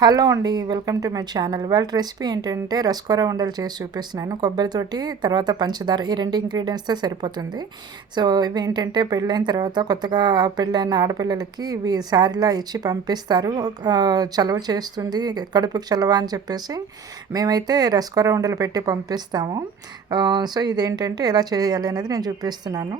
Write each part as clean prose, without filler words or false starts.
Hello అండి, welcome to my channel. వాళ్ళ recipe ఏంటంటే రసకొర ఉండలు చేసి చూపిస్తున్నాను. కొబ్బరితోటి తర్వాత పంచదార ఈ రెండు ఇంగ్రీడియంట్స్తో సరిపోతుంది. సో ఇవి ఏంటంటే పెళ్ళైన తర్వాత కొత్తగా పెళ్ళైన ఆడపిల్లలకి ఇవి శారీలా ఇచ్చి పంపిస్తారు. చలవ చేస్తుంది, కడుపుకి చలవ అని చెప్పేసి మేమైతే రసకొర ఉండలు పెట్టి పంపిస్తాము. సో ఇదేంటంటే ఎలా చేయాలి అనేది నేను చూపిస్తున్నాను.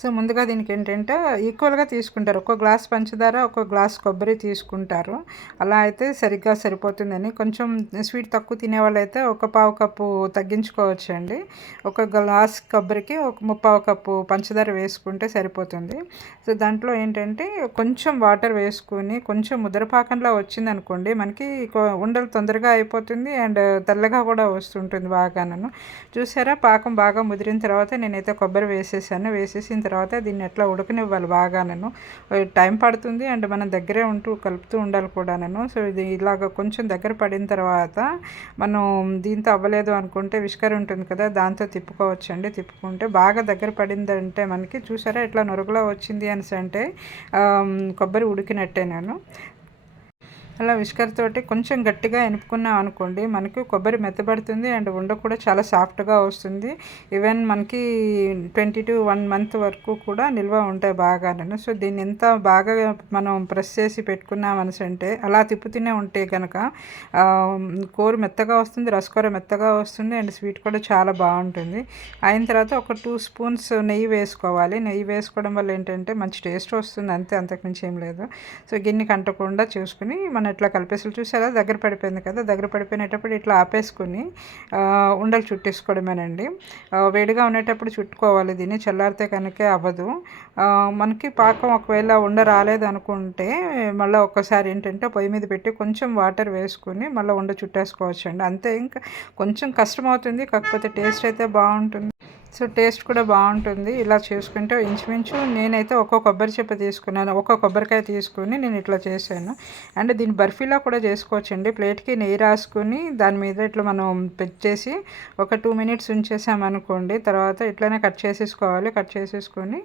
సో ముందుగా దీనికి ఏంటంటే ఈక్వల్గా తీసుకుంటారు. ఒక గ్లాస్ పంచదార, ఒక గ్లాస్ కొబ్బరి తీసుకుంటారు. అలా అయితే సరిగ్గా సరిపోతుందని. కొంచెం స్వీట్ తక్కువ తినేవాళ్ళు అయితే ఒక పావు కప్పు తగ్గించుకోవచ్చండి. ఒక గ్లాస్ కొబ్బరికి ఒక ముప్పావు కప్పు పంచదార వేసుకుంటే సరిపోతుంది. సో దాంట్లో ఏంటంటే కొంచెం వాటర్ వేసుకుని కొంచెం ముద్రపాకంలో వచ్చిందనుకోండి, మనకి ఉండలు తొందరగా అయిపోతుంది అండ్ తెల్లగా కూడా వస్తుంటుంది బాగాను. చూసారా, పాకం బాగా ముదిరిన తర్వాత నేనైతే కొబ్బరి వేసేసిన తర్వాత దీన్ని ఎట్లా ఉడకనివ్వాలి బాగాను. టైం పడుతుంది అండ్ మనం దగ్గరే ఉంటూ కలుపుతూ ఉండాలి కూడాను. సో ఇది ఇలాగ కొంచెం దగ్గర పడిన తర్వాత మనం దీంతో అవ్వలేదు అనుకుంటే విస్కర్ ఉంటుంది కదా, దాంతో తిప్పుకోవచ్చండి. తిప్పుకుంటే బాగా దగ్గర పడిందంటే మనకి చూసారా ఇట్లా నురుగులా వచ్చింది అనేసి అంటే కొబ్బరి ఉడికినట్టే. నేను అలా విస్కర్ తోటి కొంచెం గట్టిగా ఎనుపుకున్నాం అనుకోండి, మనకి కొబ్బరి మెత్తబడుతుంది అండ్ ఉండ కూడా చాలా సాఫ్ట్గా వస్తుంది. ఈవెన్ మనకి 20 to 1 month వరకు కూడా నిల్వ ఉంటాయి బాగాను. సో దీన్ని ఎంత బాగా మనం ప్రెస్ చేసి పెట్టుకున్నాం అనేసి అంటే అలా తిప్పుతూనే ఉంటే కనుక కూర మెత్తగా వస్తుంది, రసకూర మెత్తగా వస్తుంది అండ్ స్వీట్ కూడా చాలా బాగుంటుంది. అయిన తర్వాత ఒక 2 spoons నెయ్యి వేసుకోవాలి. నెయ్యి వేసుకోవడం వల్ల ఏంటంటే మంచి టేస్ట్ వస్తుంది, అంతే, అంతకుమించి ఏం లేదు. సో గిన్నెకి అంటకుండా చూసుకుని మనం ఇట్లా కలిపేసి చూసారా దగ్గర పడిపోయింది కదా, దగ్గర పడిపోయినప్పుడు ఇట్లా ఆపేసుకుని ఉండలు చుట్టేసుకోవడమేనండి. వేడిగా ఉండేటప్పుడు చుట్టుకోవాలి, దీన్ని చల్లారితే కనుక అవ్వదు. మనకి పాకం ఒకవేళ ఉండ రాలేదు అనుకుంటే మళ్ళీ ఒక్కసారి ఏంటంటే పొయ్యి మీద పెట్టి కొంచెం వాటర్ వేసుకుని మళ్ళీ ఉండ చుట్టేసుకోవచ్చు అండి. అంతే, ఇంకా కొంచెం కష్టం అవుతుంది, కాకపోతే టేస్ట్ అయితే బాగుంటుంది. సో టేస్ట్ కూడా బాగుంటుంది ఇలా చేసుకుంటే. ఇంచుమించు నేనైతే ఒక్కో కొబ్బరి చెప్ప తీసుకున్నాను, ఒక్కో కొబ్బరికాయ తీసుకుని నేను ఇట్లా చేశాను. అండ్ దీన్ని బర్ఫీలా కూడా చేసుకోవచ్చండి. ప్లేట్కి నెయ్యి రాసుకుని దాని మీద ఇట్లా మనం పెట్టేసి ఒక 2 minutes ఉంచేసామనుకోండి, తర్వాత ఇట్లానే కట్ చేసేసుకోవాలి. కట్ చేసేసుకొని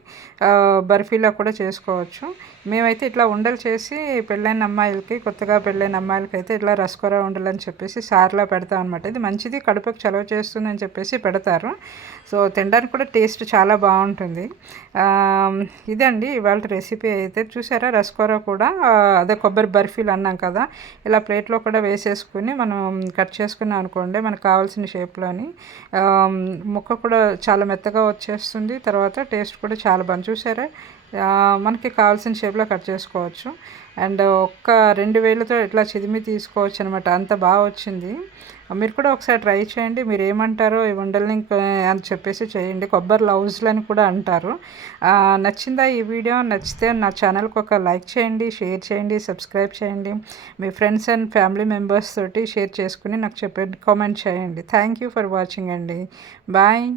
బర్ఫీలా కూడా చేసుకోవచ్చు. మేమైతే ఇట్లా ఉండలు చేసి పెళ్ళైన అమ్మాయిలకి, కొత్తగా పెళ్ళైన అమ్మాయిలకి అయితే ఇట్లా రసకొర ఉండలు అని చెప్పేసి సార్లా పెడతాం అనమాట. ఇది మంచిది, కడుపుకి చలవ చేస్తుంది అని చెప్పేసి పెడతారు. సో తినడానికి కూడా టేస్ట్ చాలా బాగుంటుంది. ఇదండి ఇవాళ రెసిపీ అయితే. చూసారా, రసకొర కూడా అదే కొబ్బరి బర్ఫీలు అన్నాం కదా, ఇలా ప్లేట్లో కూడా వేసేసుకుని మనం కట్ చేసుకున్నాం అనుకోండి, మనకు కావాల్సిన షేప్లోని ముక్క కూడా చాలా మెత్తగా వచ్చేస్తుంది. తర్వాత టేస్ట్ కూడా చాలా బాగుంది. చూసారా, మనకి కావాల్సిన షేప్లో కట్ చేసుకోవచ్చు. అండ్ ఒక్క 2 వేలతో ఇట్లా చిదిమి తీసుకోవచ్చు అనమాట, అంత బాగా వచ్చింది. మీరు కూడా ఒకసారి ట్రై చేయండి. మీరు ఏమంటారో ఈ ఉండల్ని అని చెప్పేసి చేయండి. కొబ్బరి లౌజ్లు అని కూడా అంటారు. నచ్చిందా ఈ వీడియో? నచ్చితే నా ఛానల్కి ఒక లైక్ చేయండి, షేర్ చేయండి, సబ్స్క్రైబ్ చేయండి. మీ ఫ్రెండ్స్ అండ్ ఫ్యామిలీ మెంబర్స్ తోటి షేర్ చేసుకుని నాకు చెప్పండి, కామెంట్ చేయండి. థ్యాంక్ యూ ఫర్ వాచింగ్ అండి. బాయ్.